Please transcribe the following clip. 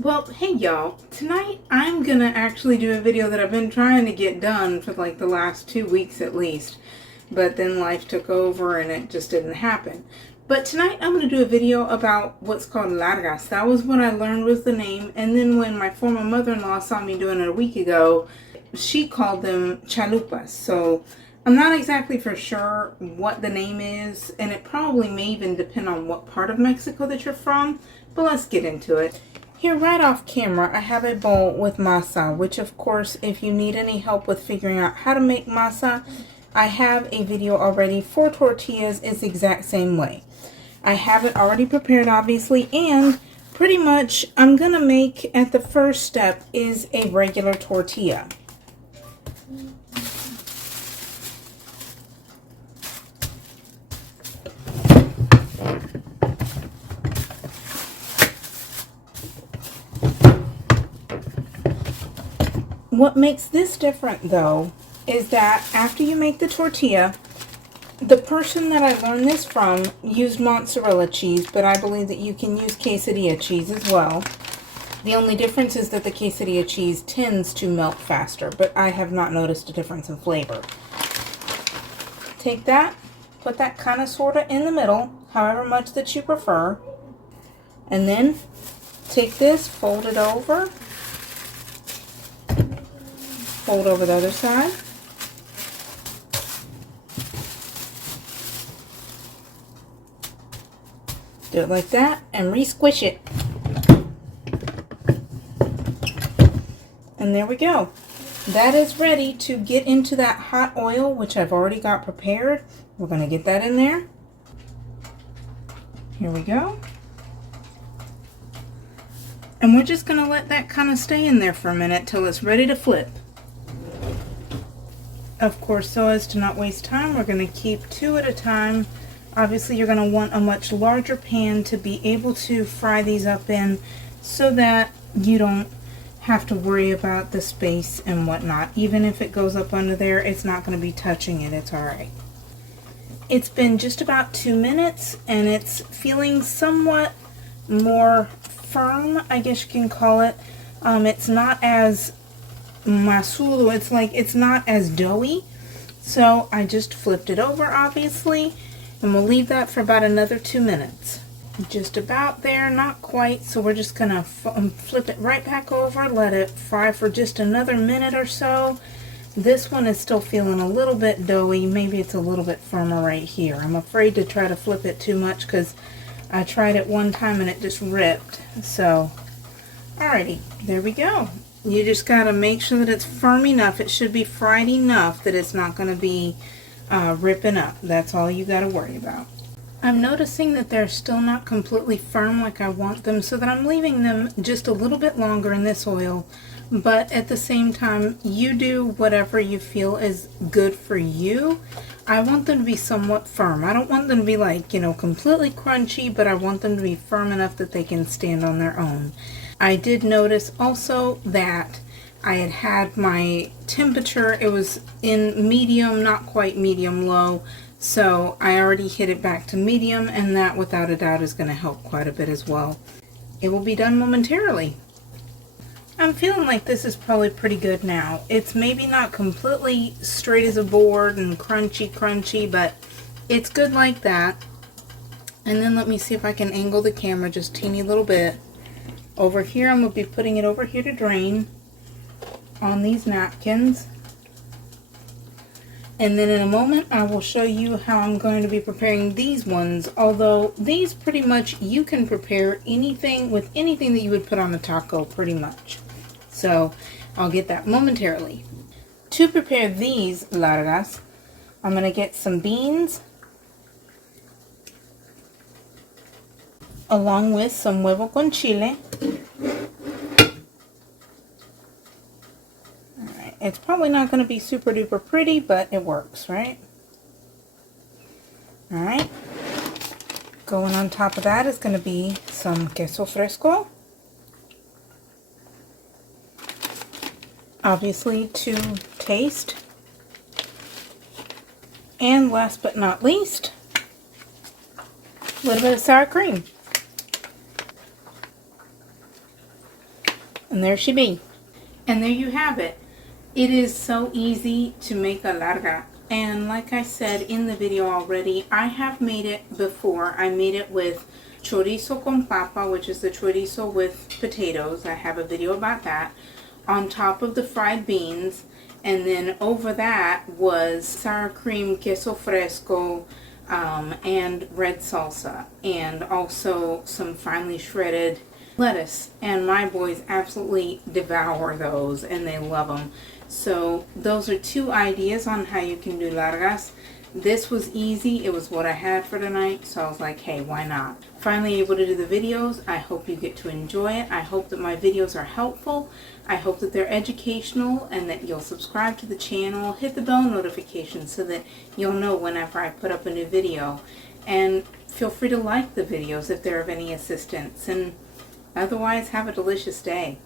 Well, hey y'all. Tonight I'm gonna actually do a video that I've been trying to get done for like the last 2 weeks at least. But then life took over and it just didn't happen. But tonight I'm gonna do a video about what's called Largas. That was what I learned was the name. And then when my former mother-in-law saw me doing it a week ago, she called them Chalupas. So I'm not exactly for sure what the name is. And it probably may even depend on what part of Mexico that you're from. But let's get into it. Here right off camera, I have a bowl with masa, which of course, if you need any help with figuring out how to make masa, I have a video already for tortillas. It's the exact same way. I have it already prepared, obviously, and pretty much I'm gonna make, at the first step, is a regular tortilla. What makes this different, though, is that after you make the tortilla, the person that I learned this from used mozzarella cheese, but I believe that you can use quesadilla cheese as well. The only difference is that the quesadilla cheese tends to melt faster, but I have not noticed a difference in flavor. Take that, put that kind of sort of in the middle, however much that you prefer, and then take this, fold it over, fold over the other side. Do it like that and re-squish it. And there we go. That is ready to get into that hot oil, which I've already got prepared. We're going to get that in there. Here we go. And we're just going to let that kind of stay in there for a minute till it's ready to flip. Of course, so as to not waste time, we're going to keep 2 at a time. Obviously, you're going to want a much larger pan to be able to fry these up in so that you don't have to worry about the space and whatnot. Even if it goes up under there, it's not going to be touching it. It's alright. It's been just about 2 minutes and it's feeling somewhat more firm, I guess you can call it. It's not as masudo, it's not as doughy. So I just flipped it over, obviously, and we'll leave that for about another 2 minutes. Just about there, not quite, so we're just gonna flip it right back over, let it fry for just another minute or so. This one is still feeling a little bit doughy. Maybe it's a little bit firmer right here. I'm afraid to try to flip it too much because I tried it one time and it just ripped. So alrighty, there we go. You just got to make sure that it's firm enough. It should be fried enough that it's not going to be ripping up. That's all you got to worry about. I'm noticing that they're still not completely firm like I want them, so that I'm leaving them just a little bit longer in this oil. But at the same time, you do whatever you feel is good for you. I want them to be somewhat firm. I don't want them to be like, completely crunchy, but I want them to be firm enough that they can stand on their own. I did notice also that I had my temperature, it was in medium, not quite medium low, so I already hit it back to medium, and that without a doubt is going to help quite a bit as well. It will be done momentarily. I'm feeling like this is probably pretty good now. It's maybe not completely straight as a board and crunchy, but it's good like that. And then let me see if I can angle the camera just a teeny little bit. Over here, I'm going to be putting it over here to drain on these napkins. And then in a moment, I will show you how I'm going to be preparing these ones. Although these pretty much, you can prepare anything with anything that you would put on a taco pretty much. So I'll get that momentarily. To prepare these largas, I'm going to get some beans, along with some huevo con chile. Alright, it's probably not going to be super duper pretty, but it works, right? Alright, going on top of that is going to be some queso fresco. Obviously to taste. And last but not least, a little bit of sour cream. And there she be. And there you have it. It is so easy to make a larga. And like I said in the video already, I have made it before. I made it with chorizo con papa, which is the chorizo with potatoes. I have a video about that. On top of the fried beans. And then over that was sour cream, queso fresco, and red salsa. And also some finely shredded lettuce. And my boys absolutely devour those and they love them. So those are two ideas on how you can do largas. This was easy. It was what I had for tonight. So I was like, hey, why not? Finally able to do the videos. I hope you get to enjoy it. I hope that my videos are helpful. I hope that they're educational and that you'll subscribe to the channel. Hit the bell notification so that you'll know whenever I put up a new video. And feel free to like the videos if they're of any assistance. And otherwise, have a delicious day.